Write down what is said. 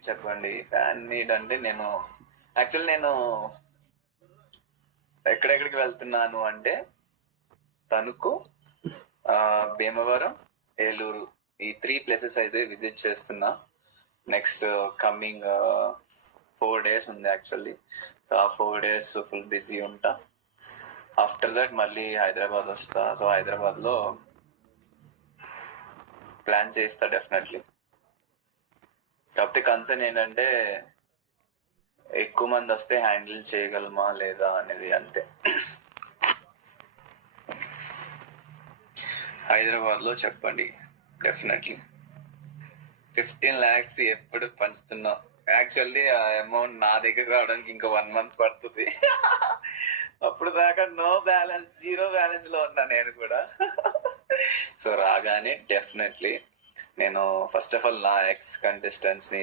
Need చెప్పండి. Fan need అంటే నేను ఎక్కడెక్కడికి వెళ్తున్నాను అంటే తణుకు, భీమవరం, ఏలూరు, ఈ 3 ప్లేసెస్ అయితే విజిట్ చేస్తున్నా. నెక్స్ట్ కమింగ్ 4 days ఉంది యాక్చువల్లీ. ఆ 4 days ఫుల్ బిజీ ఉంటా. ఆఫ్టర్ దట్ మళ్ళీ హైదరాబాద్ వస్తా. సో హైదరాబాద్ లో ప్లాన్ చేస్తా డెఫినెట్లీ. కాకపోతే కన్సర్న్ ఏంటంటే ఎక్కువ మంది వస్తే హ్యాండిల్ చేయగలమా లేదా అనేది, అంతే. హైదరాబాద్ లో చెప్పండి డెఫినెట్లీ. 15 lakhs ఎప్పుడు పంచుతున్నాం. యాక్చువల్లీ ఆ అమౌంట్ నా దగ్గర రావడానికి ఇంకా 1 month పడుతుంది. అప్పుడు దాకా నో బ్యాలెన్స్, 0 balance లో ఉన్నా నేను కూడా. సో రాగానే డెఫినెట్లీ నేను ఫస్ట్ ఆఫ్ ఆల్ నా ఎక్స్ కంటెస్టెంట్స్ ని